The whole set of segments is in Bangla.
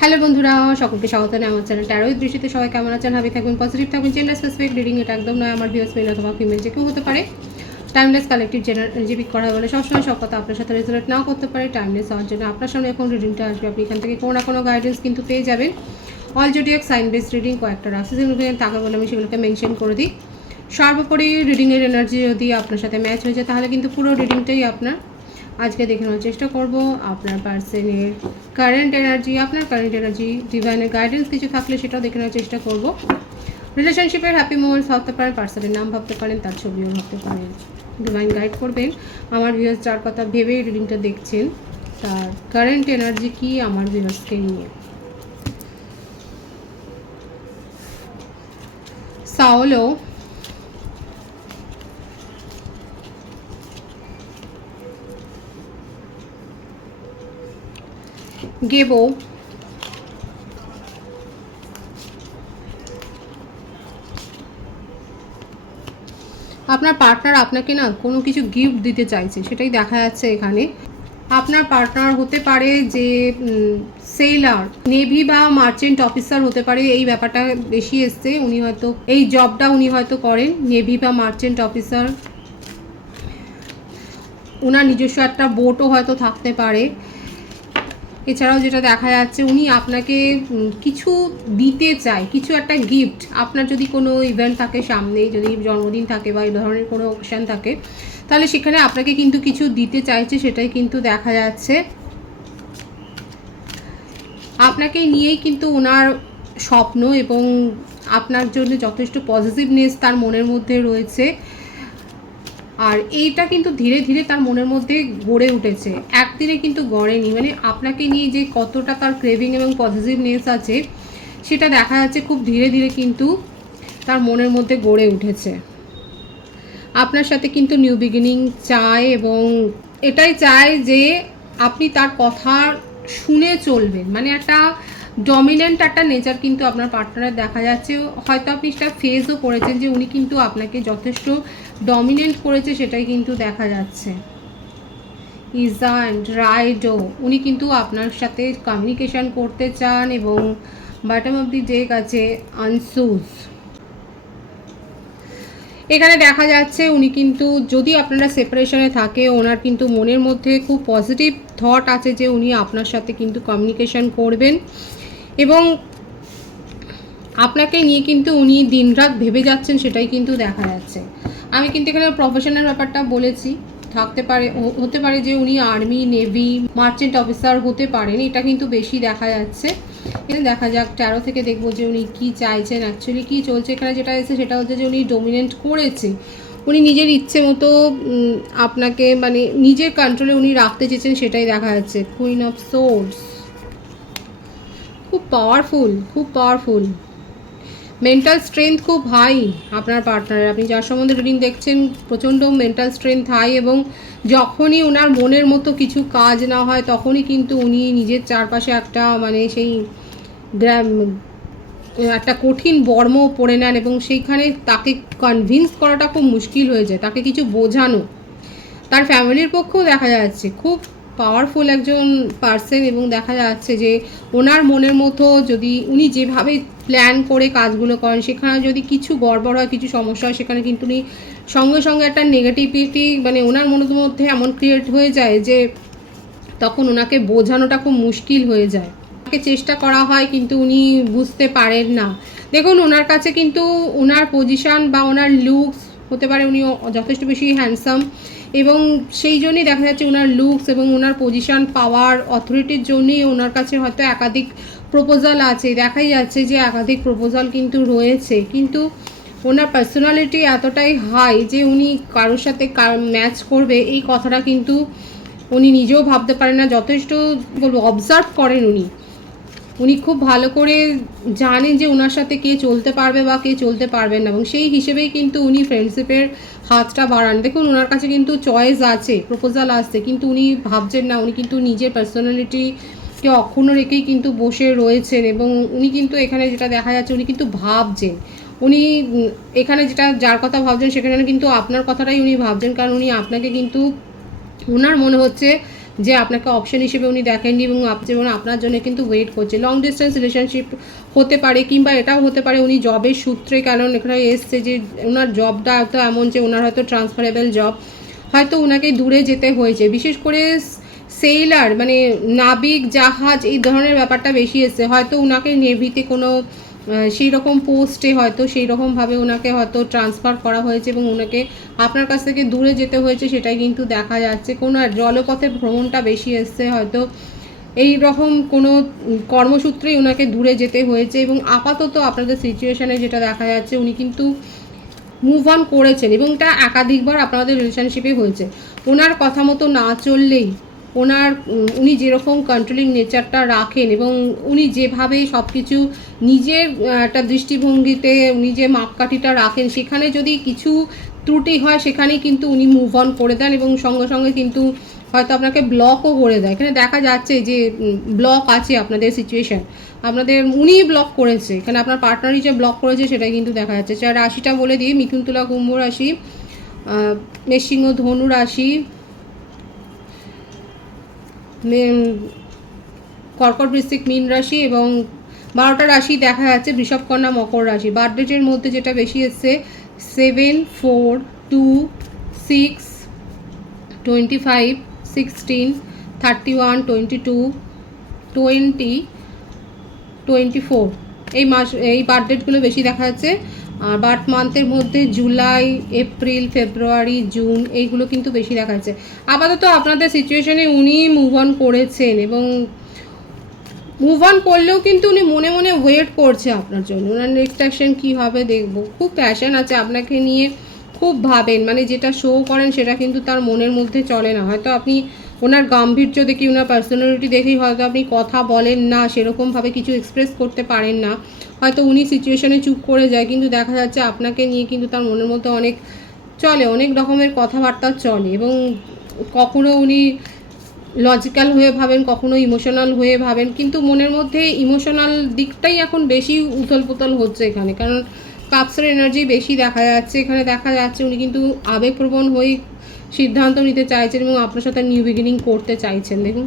হ্যালো বন্ধুরা, সকলকে স্বাগত আমার চ্যানেল ট্যারোই দৃষ্টিতে সবাই কেমন আছেন? ভাবি থাকবেন পজিটিভ থাকবেন জেন্ডার স্পেসিফিক রিডিং এটা একদম নয়, আমার ভিউস মেল অথবা ফিমেল যে কেউ হতে পারে। টাইমলেস কালেক্টিভ জেনার জিপিক করা বলে সবসময় সব কথা আপনার সাথে রেজুলেট নাও করতে পারে। টাইমলেস হওয়ার জন্য আপনার সামনে এখন রিডিংটা আসবে। আপনি এখান থেকে কোনো না কোনো গাইডেন্স কিন্তু পেয়ে যাবেন। All zodiac sign based reading কয়েকটা রাশিজেন রিডিং থাকে বলে আমি সেগুলোকে মেনশন করে দিই। সর্বোপরি রিডিংয়ের এনার্জি যদি আপনার সাথে ম্যাচ হয়ে যায়, তাহলে কিন্তু পুরো রিডিংটাই আপনার আজকে দেখে নেওয়ার চেষ্টা করব। আপনার পার্সনের কারেন্ট এনার্জি আপনার কারেন্ট এনার্জি ডিভাইনের গাইডেন্স কিছু থাকলে সেটাও দেখে নেওয়ার চেষ্টা করব। রিলেশনশিপের হ্যাপি মোমেন্টস ভাবতে পারেন পার্সনের নাম ভাবতে পারেন, তার ছবিও ভাবতে পারেন। ডিভাইন গাইড করবেন। আমার ভিউয়ার্স যার কথা ভেবেই রিডিংটা দেখছেন, তার কারেন্ট এনার্জি কি আমার ভিউয়ার্সকে নিয়ে? সাওলো গেবো আপনার পার্টনার আপনাকে না কোনো কিছু গিফট দিতে চাইছে, সেটাই দেখা যাচ্ছে এখানে। আপনার পার্টনার হতে পারে যে সেলার নেভি বা মার্চেন্ট অফিসার হতে পারে, এই ব্যাপারটা বেশি এসছে। উনি হয়তো, এই জবটা উনি হয়তো করেন নেভি বা মার্চেন্ট অফিসার ওনার নিজস্ব একটা বোটও হয়তো থাকতে পারে। এছাড়াও যেটা দেখা যাচ্ছে, উনি আপনাকে কিছু দিতে চায়, কিছু একটা গিফট আপনার যদি কোনো ইভেন্ট থাকে সামনে যদি জন্মদিন থাকে বা এই ধরনের কোনো অকেশান থাকে, তাহলে সেখানে আপনাকে কিন্তু কিছু দিতে চাইছে, সেটাই কিন্তু দেখা যাচ্ছে। আপনাকে নিয়েই কিন্তু ওনার স্বপ্ন এবং আপনার জন্য যথেষ্ট পজিটিভনেস তার মনের মধ্যে রয়েছে। আর এইটা কিন্তু ধীরে ধীরে তার মনের মধ্যে গড়ে উঠেছে। একদিনে কিন্তু গড়েনি। মানে আপনাকে নিয়ে যে কতটা তার ক্রেভিং এবং পজিটিভনেস আছে, সেটা দেখা যাচ্ছে খুব ধীরে ধীরে কিন্তু তার মনের মধ্যে গড়ে উঠেছে। আপনার সাথে কিন্তু নিউ বিগিনিং চায় এবং এটাই চায় যে আপনি তার কথা শুনে চলবেন। মানে একটা ডমিনেন্ট একটা নেচার কিন্তু আপনার পার্টনারের দেখা যাচ্ছে। হয়তো আপনি সেটা ফেসও করেছেন যে উনি কিন্তু আপনাকে যথেষ্ট ডমিনেন্ট করেছে সেটাই কিন্তু দেখা যাচ্ছে। ইজা অ্যান্ড রাইডো উনি কিন্তু আপনার সাথে কমিউনিকেশন করতে চান এবং বাটম অফ দি ডেক আছে আনসুজ এখানে দেখা যাচ্ছে উনি কিন্তু যদি আপনারা সেপারেশনে থাকে, ওনার কিন্তু মনের মধ্যে খুব পজিটিভ থট আছে যে উনি আপনার সাথে কিন্তু কমিউনিকেশন করবেন। এবং আপনাকে নিয়ে কিন্তু উনি দিনরাত ভেবে যাচ্ছেন সেটাই কিন্তু দেখা যাচ্ছে। আমি কিন্তু এখানে প্রফেশনাল ব্যাপারটা বলেছি। থাকতে পারে হতে পারে যে উনি আর্মি নেভি মার্চেন্ট অফিসার হতে পারেন, এটা কিন্তু বেশি দেখা যাচ্ছে। এখানে দেখা যাক ট্যারো থেকে দেখব যে উনি কি চাইছেন অ্যাকচুয়ালি কি চলছে এখানে যেটা এসেছে, সেটা হচ্ছে যে উনি ডোমিনেন্ট করেছে। উনি নিজের ইচ্ছে মতো আপনাকে মানে নিজের কন্ট্রোলে উনি রাখতে চেয়েছেন, সেটাই দেখা যাচ্ছে। কুইন অফ সোর্স খুব পাওয়ারফুল খুব পাওয়ারফুল মেন্টাল স্ট্রেংথ খুব হাই আপনার পার্টনারের আপনি যার সম্বন্ধে রিডিং দেখছেন, প্রচণ্ড মেন্টাল স্ট্রেংথ হাই এবং যখনই ওনার মনের মতো কিছু কাজ না হয়, তখনই কিন্তু উনি নিজের চারপাশে একটা মানে সেই গ্রা- একটা কঠিন বর্ম পড়ে নেন এবং সেইখানে তাকে কনভিন্স করাটা খুব মুশকিল হয়ে যায়, তাকে কিছু বোঝানো। তার ফ্যামিলির পক্ষেও দেখা যাচ্ছে, খুব পাওয়ারফুল একজন পার্সন এবং দেখা যাচ্ছে যে ওনার মনের মতো যদি উনি যেভাবে প্ল্যান করে কাজগুলো করেন। সেখানে যদি কিছু গড়বড় হয়, কিছু সমস্যা হয়, সেখানে কিন্তু উনি সঙ্গে সঙ্গে একটা নেগেটিভিটি মানে ওনার মনের মধ্যে এমন ক্রিয়েট হয়ে যায় যে তখন ওনাকে বোঝানোটা খুব মুশকিল হয়ে যায়। ওনাকে চেষ্টা করা হয়, কিন্তু উনি বুঝতে পারেন না। দেখুন, ওনার কাছে কিন্তু ওনার পজিশন বা ওনার লুকস হতে পারে, উনি যথেষ্ট বেশি হ্যান্ডসাম এবং সেই জন্যই দেখা যাচ্ছে ওনার লুকস এবং ওনার পজিশন পাওয়ার অথরিটির জন্যই ওনার কাছে হয়তো একাধিক প্রপোজাল আছে, দেখাই যাচ্ছে যে একাধিক প্রপোজাল কিন্তু রয়েছে। কিন্তু ওনার পার্সোনালিটি এতটাই হাই যে উনি কারোর সাথে ম্যাচ করবে, এই কথাটা কিন্তু উনি নিজেও ভাবতে পারেন না। যথেষ্ট, বলব অবজার্ভ করেন উনি। উনি খুব ভালো করে জানেন যে ওনার সাথে কে চলতে পারবে বা কে চলতে পারবেন না এবং সেই হিসেবেই কিন্তু উনি ফ্রেন্ডশিপের হাতটা বাড়ান। দেখুন ওনার কাছে কিন্তু চয়েস আছে প্রপোজাল আসছে, কিন্তু উনি ভাবছেন না, উনি কিন্তু নিজের পার্সোনালিটিকে অক্ষুণ্ণ রেখেই কিন্তু বসে রয়েছেন এবং উনি কিন্তু এখানে যেটা দেখা যাচ্ছে উনি কিন্তু ভাবছেন। উনি এখানে যেটা যার কথা ভাবছেন সেখানে কিন্তু আপনার কথাটাই উনি ভাবছেন কারণ উনি আপনাকে কিন্তু ওনার মনে হচ্ছে যে আপনাকে অপশন হিসেবে উনি দেখেননি এবং যেমন আপনার জন্য কিন্তু ওয়েট করছে। লং ডিস্টেন্স রিলেশনশিপ হতে পারে কিংবা এটাও হতে পারে উনি জবের সূত্রে কারণ এখানে এসছে যে ওনার জবটা হয়তো এমন যে ওনার হয়তো ট্রান্সফারেবল জব হয়তো ওনাকে দূরে যেতে হয়েছে। বিশেষ করে সেইলার মানে নাবিক, জাহাজ, এই ধরনের ব্যাপারটা বেশি এসছে। হয়তো ওনাকে নেভিতে কোনো সেই রকম পোস্টে হয়তো সেই রকমভাবে ওনাকে হয়তো ট্রান্সফার করা হয়েছে এবং ওনাকে আপনার কাছ থেকে দূরে যেতে হয়েছে সেটাই কিন্তু দেখা যাচ্ছে। কোনো জলপথে ভ্রমণটা বেশি এসছে, হয়তো এই রকম কোনো কর্মসূত্রেই ওনাকে দূরে যেতে হয়েছে এবং আপাতত আপনাদের সিচুয়েশানে যেটা দেখা যাচ্ছে, উনি কিন্তু মুভ অন করেছেন এবং এটা একাধিকবার আপনাদের রিলেশনশিপে হয়েছে। ওনার কথা মতো না চললেই ওনার উনি যেরকম কন্ট্রোলিং নেচারটা রাখেন এবং উনি যেভাবে সব কিছু নিজের একটা দৃষ্টিভঙ্গিতে উনি যে মাপকাঠিটা রাখেন সেখানে যদি কিছু ত্রুটি হয় সেখানেই কিন্তু উনি মুভ অন করে দেন এবং সঙ্গে সঙ্গে কিন্তু হয়তো আপনাকে ব্লকও করে দেয়। এখানে দেখা যাচ্ছে যে ব্লক আছে আপনাদের সিচুয়েশন আপনাদের উনি ব্লক করেছে। এখানে আপনার পার্টনারই যে ব্লক করেছে সেটাই কিন্তু দেখা যাচ্ছে। চার রাশিটা বলে দিই মিথুন তুলা কুম্ভ রাশি আহ, মেষসিংহ ধনু রাশি কর্কট বৃশ্চিক মীন রাশি এবং বারোটা রাশি দেখা যাচ্ছে বৃষভকন্যা মকর রাশি। বার্থডেটের মধ্যে যেটা বেশি এসছে seven four two six twenty five sixteen thirty one twenty two twenty twenty four এই মাস এই বার্থডেটগুলো বেশি দেখা যাচ্ছে। আর বার্থ মান্থের মধ্যে জুলাই, এপ্রিল, ফেব্রুয়ারি, জুন, এইগুলো কিন্তু বেশি দেখা যাচ্ছে। আপাতত আপনাদের সিচুয়েশনে উনি মুভ অন করেছেন এবং মুভ অন করলেও কিন্তু উনি মনে মনে ওয়েট করছে আপনার জন্য। ওনার নেক্সট অ্যাকশন কী হবে দেখব। খুব প্যাশন আছে আপনাকে নিয়ে, খুব ভাবেন। মানে যেটা শো করেন সেটা কিন্তু তার মনের মধ্যে চলে না। হয়তো আপনি ওনার গাম্ভীর্য দেখি, ওনার পার্সোনালিটি দেখেই হয়তো আপনি কথা বলেন না, সেরকমভাবে কিছু এক্সপ্রেস করতে পারেন না। হয়তো উনি সিচুয়েশনে চুপ করে যায়, কিন্তু দেখা যাচ্ছে আপনাকে নিয়ে কিন্তু তার মনের মধ্যে অনেক চলে, অনেক রকমের কথাবার্তা চলে এবং কখনো উনি লজিক্যাল হয়ে ভাবেন, কখনো ইমোশনাল হয়ে ভাবেন, কিন্তু মনের মধ্যে ইমোশনাল দিকটাই এখন বেশি উথল পুতল হচ্ছে এখানে। কারণ কাপসের এনার্জি বেশি দেখা যাচ্ছে, এখানে দেখা যাচ্ছে উনি কিন্তু আবেগপ্রবণ হয়ে সিদ্ধান্ত নিতে চাইছেন এবং আপনার সাথে নিউ বিগিনিং করতে চাইছেন, দেখুন।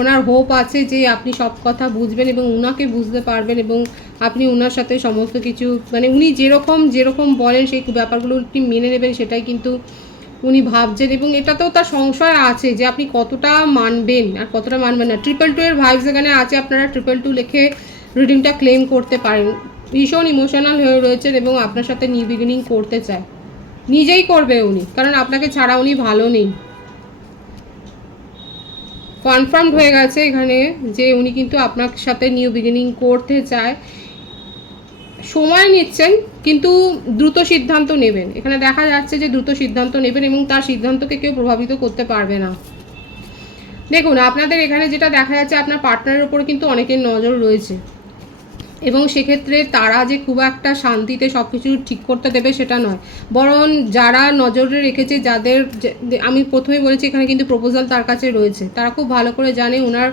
ওনার হোপ আছে যে আপনি সব কথা বুঝবেন এবং উনাকে বুঝতে পারবেন এবং আপনি ওনার সাথে সমস্ত কিছু মানে উনি যেরকম যেরকম বলেন সেই ব্যাপারগুলো আপনি মেনে নেবেন, সেটাই কিন্তু উনি ভাবছেন এবং এটাতেও তার সংশয় আছে যে আপনি কতটা মানবেন আর কতটা মানবেন না। ট্রিপল টু এর ভাইবস এখানে আছে, আপনারা ট্রিপল টু লিখে রিডিংটা ক্লেম করতে পারেন। ভীষণ ইমোশনাল হয়ে রয়েছেন এবং আপনার সাথে নিউ বিগিনিং করতে চায়। নিজেই করবে উনি, কারণ আপনাকে ছাড়া উনি ভালো নেই। কনফার্ম হয়ে গেছে এখানে যে উনি কিন্তু আপনার সাথে নিউ বিগিনিং করতে চায়। সময় নিচ্ছেন, কিন্তু দ্রুত সিদ্ধান্ত নেবেন। এখানে দেখা যাচ্ছে যে দ্রুত সিদ্ধান্ত নেবেন এবং তার সিদ্ধান্তকে কেউ প্রভাবিত করতে পারবে না। দেখুন, আপনাদের এখানে যেটা দেখা যাচ্ছে, আপনার পার্টনারের উপর কিন্তু অনেকের নজর রয়েছে। এবং সেক্ষেত্রে তারা যে খুব একটা শান্তিতে সব কিছু ঠিক করতে দেবে সেটা নয়। বরং যারা নজরে রেখেছে যাদের আমি প্রথমে বলেছি এখানে কিন্তু প্রপোজাল তার কাছে রয়েছে। তারা খুব ভালো করে জানে ওনার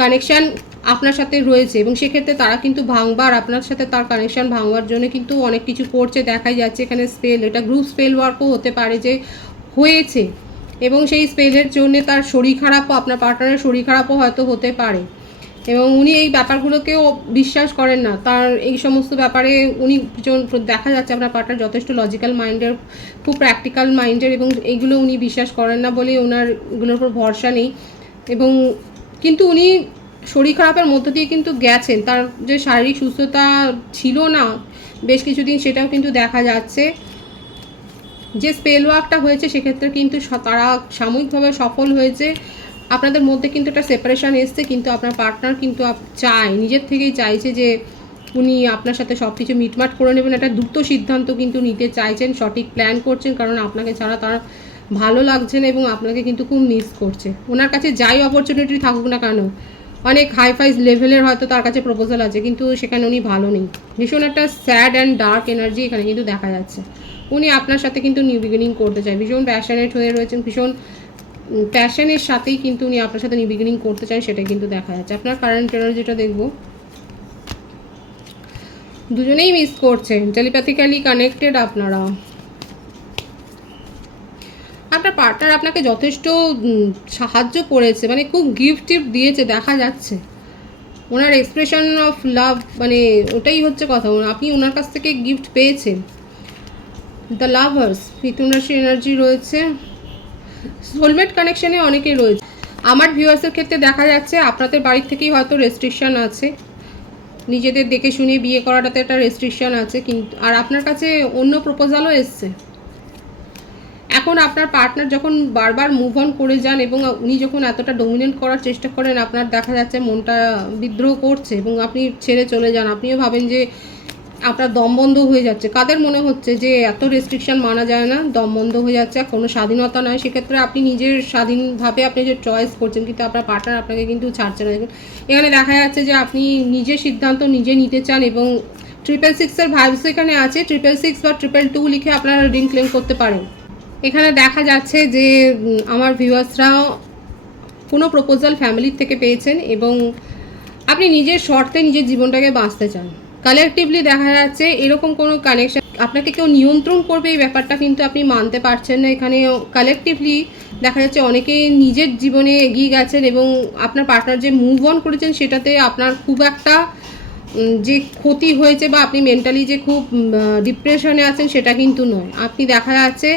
কানেকশান আপনার সাথে রয়েছে এবং সেক্ষেত্রে তারা কিন্তু ভাঙবার, আপনার সাথে তার কানেকশান ভাঙবার জন্য কিন্তু অনেক কিছু করছে, দেখাই যাচ্ছে। এখানে স্পেল এটা গ্রুপ স্পেল ওয়ার্কও হতে পারে যে হয়েছে এবং সেই স্পেলের জন্য তার শরীর খারাপও, আপনার পার্টনারের শরীর খারাপও হয়তো হতে পারে। এবং উনি এই ব্যাপারগুলোকেও বিশ্বাস করেন না। তার এই সমস্ত ব্যাপারে উনি দেখা যাচ্ছে আপনার পার্টনার যথেষ্ট লজিক্যাল মাইন্ডের খুব প্র্যাকটিক্যাল মাইন্ডের এবং এইগুলো উনি বিশ্বাস করেন না বলে ওনার এগুলোর উপর ভরসা নেই। এবং কিন্তু উনি শরীর খারাপের মধ্য দিয়ে কিন্তু গেছেন। তার যে শারীরিক সুস্থতা ছিল না, বেশ কিছুদিন সেটাও কিন্তু দেখা যাচ্ছে। যে স্পেল ওয়ার্কটা হয়েছে সেক্ষেত্রে কিন্তু তারা সাময়িকভাবে সফল হয়েছে। আপনাদের মধ্যে কিন্তু একটা সেপারেশন এসছে, কিন্তু আপনার পার্টনার কিন্তু চায়, নিজের থেকেই চাইছে যে উনি আপনার সাথে সব কিছু মিটমাট করে নেবেন। একটা দ্রুত সিদ্ধান্ত কিন্তু নিতে চাইছেন, সঠিক প্ল্যান করছেন, কারণ আপনাকে ছাড়া তার ভালো লাগছে না এবং আপনাকে কিন্তু খুব মিস করছে। ওনার কাছে যাই অপরচুনিটি থাকুক না কেন, অনেক হাই ফাইজ লেভেলের হয়তো তার কাছে প্রপোজাল আছে, কিন্তু সেখানে উনি ভালো নেই। ভীষণ একটা স্যাড অ্যান্ড ডার্ক এনার্জি এখানে কিন্তু দেখা যাচ্ছে। উনি আপনার সাথে কিন্তু নিউ বিগিনিং করতে চায়, ভীষণ প্যাশনেট হয়ে রয়েছেন, ভীষণ প্যাশনের সাথেই কিন্তু উনি আপনার সাথে নিউ বিগিনিং করতে চান সেটা কিন্তু দেখা যাচ্ছে। আপনার কারেন্ট এনার্জিটা দেখব, দুজনেই মিস করছেন টেলিপ্যাথিক্যালি কানেক্টেড আপনারা। আপনার পার্টনার আপনাকে যথেষ্ট সাহায্য করেছে মানে খুব গিফট টিফট দিয়েছে, দেখা যাচ্ছে। ওনার এক্সপ্রেশন অফ লাভ মানে ওটাই হচ্ছে কথা। আপনি ওনার কাছ থেকে গিফট পেয়েছেন। দ্য লাভার্স মিথুন রাশি এনার্জি রয়েছে। সোলমেট কানেকশানে অনেকেই রয়েছে। আমার ভিউয়ার্সের ক্ষেত্রে দেখা যাচ্ছে আপনাদের বাড়ির থেকেই হয়তো রেস্ট্রিকশন আছে। নিজেদের দেখে শুনে বিয়ে করাটাতে একটা রেস্ট্রিকশন আছে কিন্তু আর আপনার কাছে অন্য প্রপোজালও এসছে। এখন আপনার পার্টনার যখন বারবার মুভ অন করে যান এবং উনি যখন এতটা ডমিনেট করার চেষ্টা করেন, আপনার দেখা যাচ্ছে মনটা বিদ্রোহ করছে এবং আপনি ছেড়ে চলে যান। আপনিও ভাবেন যে আপনার দম বন্ধ হয়ে যাচ্ছে। কাদের মনে হচ্ছে যে এত রেস্ট্রিকশন মানা যায় না? দম বন্ধ হয়ে যাচ্ছে কোনো স্বাধীনতা নয় সেক্ষেত্রে আপনি নিজের স্বাধীনভাবে আপনি যে চয়েস করছেন, কিন্তু আপনার পার্টনার আপনাকে কিন্তু ছাড়ছে না। এখানে দেখা যাচ্ছে যে আপনি নিজের সিদ্ধান্ত নিজে নিতে চান এবং ট্রিপল সিক্সের ভাইবস এখানে আছে। ট্রিপল সিক্স বা ট্রিপল টু লিখে আপনারা রিং ক্লেম করতে পারেন। এখানে দেখা যাচ্ছে যে আমার ভিউয়ার্সরা কোনো প্রপোজাল ফ্যামিলির থেকে পেয়েছেন এবং আপনি নিজের শর্তে নিজের জীবনটাকে বাঁচতে চান। কালেকটিভলি দেখা যাচ্ছে এরকম কোনো কানেকশন আপনাকে কেউ নিয়ন্ত্রণ করবে এই ব্যাপারটা কিন্তু আপনি মানতে পারছেন না। এখানে কালেকটিভলি দেখা যাচ্ছে অনেকে নিজের জীবনে এগিয়ে গেছেন এবং আপনার পার্টনার যে মুভ অন করেছেন সেটাতে আপনার খুব একটা যে ক্ষতি হয়েছে বা আপনি মেন্টালি যে খুব ডিপ্রেশনে আছেন সেটা কিন্তু নয়। আপনি দেখা যাচ্ছে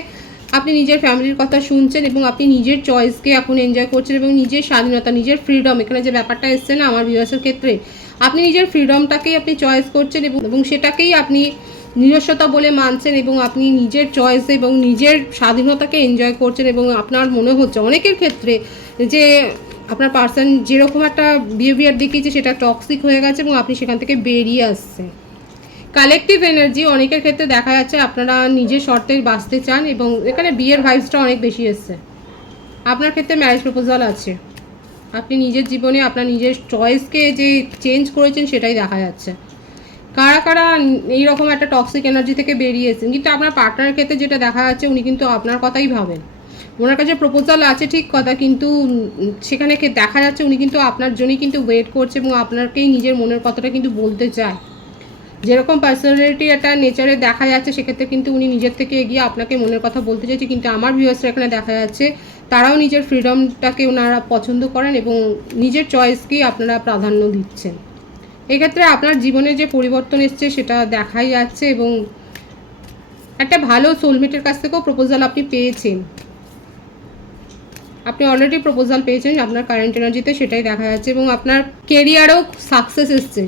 আপনি নিজের ফ্যামিলির কথা শুনছেন এবং আপনি নিজের চয়েসকে এখন এনজয় করছেন এবং নিজের স্বাধীনতা, নিজের ফ্রিডম এখানে যে ব্যাপারটা এসছে না আমার বিবাসের ক্ষেত্রে নিজের ফ্রিডমটাকেই আপনি চয়েস করছেন এবং সেটাকেই আপনি নিজস্বতা বলে মানছেন এবং আপনি নিজের চয়েস এবং নিজের স্বাধীনতাকে এনজয় করছেন এবং আপনার মনে হচ্ছে অনেকের ক্ষেত্রে যে আপনার পার্সন যেরকম একটা বিহেভিয়ার দেখিয়েছে সেটা টক্সিক হয়ে গেছে এবং আপনি সেখান থেকে বেরিয়ে আসছেন। কালেকটিভ এনার্জি অনেকের ক্ষেত্রে দেখা যাচ্ছে আপনারা নিজের শর্তে বাঁচতে চান এবং এখানে বিয়ের ভাইবসটা অনেক বেশি এসছে। আপনার ক্ষেত্রে ম্যারেজ প্রপোজাল আছে। আপনি নিজের জীবনে আপনার নিজের চয়েসকে যে চেঞ্জ করেছেন সেটাই দেখা যাচ্ছে। কারা কারা এইরকম একটা টক্সিক এনার্জি থেকে বেরিয়েছেন, কিন্তু আপনার পার্টনারের ক্ষেত্রে যেটা দেখা যাচ্ছে উনি কিন্তু আপনার কথাই ভাবেন। ওনার কাছে প্রপোজাল আছে ঠিক কথা, কিন্তু সেখানে দেখা যাচ্ছে উনি কিন্তু আপনার জন্যই কিন্তু ওয়েট করছে এবং আপনাকেই নিজের মনের কথাটা কিন্তু বলতে চায়। যেরকম পার্সোনালিটি একটা নেচারে দেখা যাচ্ছে, সেক্ষেত্রে কিন্তু উনি নিজের থেকে এগিয়ে আপনাকে মনের কথা বলতে চাইছে, কিন্তু আমার ভিউয়ার্সরা এখানে দেখা যাচ্ছে তারাও নিজের ফ্রিডমটাকে ওনারা পছন্দ করেন এবং নিজের চয়েসকেই আপনারা প্রাধান্য দিচ্ছেন। এক্ষেত্রে আপনার জীবনে যে পরিবর্তন এসছে সেটা দেখাই যাচ্ছে এবং একটা ভালো সোলমেটের কাছ থেকেও প্রপোজাল আপনি পেয়েছেন। আপনি অলরেডি প্রপোজাল পেয়েছেন আপনার কারেন্ট এনার্জিতে সেটাই দেখা যাচ্ছে এবং আপনার কেরিয়ারেও সাকসেস এসছে।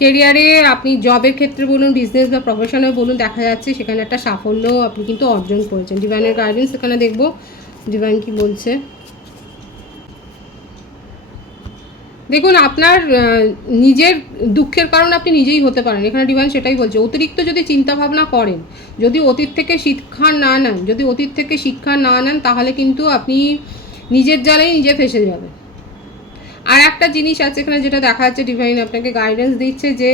কেরিয়ারে আপনি জবের ক্ষেত্রে বলুন বিজনেস বা প্রফেশনে বলুন, দেখা যাচ্ছে সেখানে একটা সাফল্য আপনি কিন্তু অর্জন করেছেন। ডিভাইনের গাইডেন্স এখানে দেখব। ডিভাইন কি বলছে। দেখুন, আপনার নিজের দুঃখের কারণ আপনি নিজেই হতে পারেন। এখানে ডিভাইন সেটাই বলছে, অতিরিক্ত যদি চিন্তা ভাবনা করেন, যদি অতীত থেকে শিক্ষা না নেন, যদি অতীত থেকে শিক্ষা না নেন, তাহলে কিন্তু আপনি নিজের জালেই নিজে ফেসে যাবেন। আর একটা জিনিস আছে, এখানে যেটা দেখা যাচ্ছে ডিভাইন আপনাকে গাইডেন্স দিচ্ছে যে,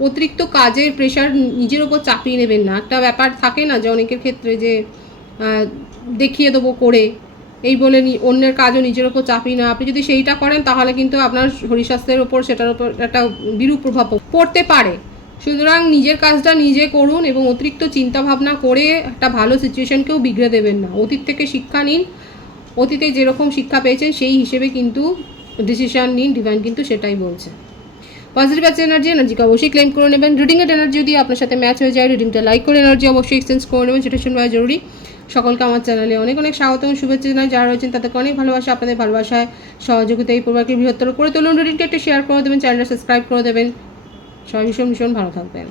অতিরিক্ত কাজের প্রেশার নিজের ওপর চাপিয়ে নেবেন না। একটা ব্যাপার থাকে না যে, অনেকের ক্ষেত্রে যে দেখিয়ে দেবো করে। এই বলে অন্যের কাজও নিজের ওপর চাপিয়ে না আপনি যদি সেইটা করেন, তাহলে কিন্তু আপনার শরীর স্বাস্থ্যের ওপর সেটার ওপর একটা বিরূপ প্রভাব পড়তে পারে। সুতরাং নিজের কাজটা নিজে করুন এবং অতিরিক্ত চিন্তা ভাবনা করে একটা ভালো সিচুয়েশনকেও বিগড়ে দেবেন না। অতীত থেকে শিক্ষা নিন। অতীতে যেরকম শিক্ষা পেয়েছেন, সেই হিসেবে কিন্তু ডিসিশন নিন ডিভাইন কিন্তু সেটাই বলছে। পজিটিভ আছে এনার্জি এনার্জিকে অবশ্যই ক্লেম করে নেবেন। রিডিংয়ের এনার্জি যদি আপনার সাথে ম্যাচ হয়ে যায় রিডিংটা লাইক করে এনার্জি অবশ্যই এক্সচেঞ্জ করে নেবেন। সেটা শুনবা জরুরি। সকলকে আমার চ্যানেলে অনেক অনেক স্বাগত এবং শুভেচ্ছা জানাই। যারা রয়েছেন তাদেরকে অনেক ভালোবাসা, আপনাদের ভালোবাসায় সহযোগিতা এই পরিবারকে বৃহত্তর করে তুলুন। রিডিংটা একটু শেয়ার করে দেবেন চ্যানেলটা সাবস্ক্রাইব করে দেবেন। সবাই ভীষণ ভীষণ ভালো থাকবেন।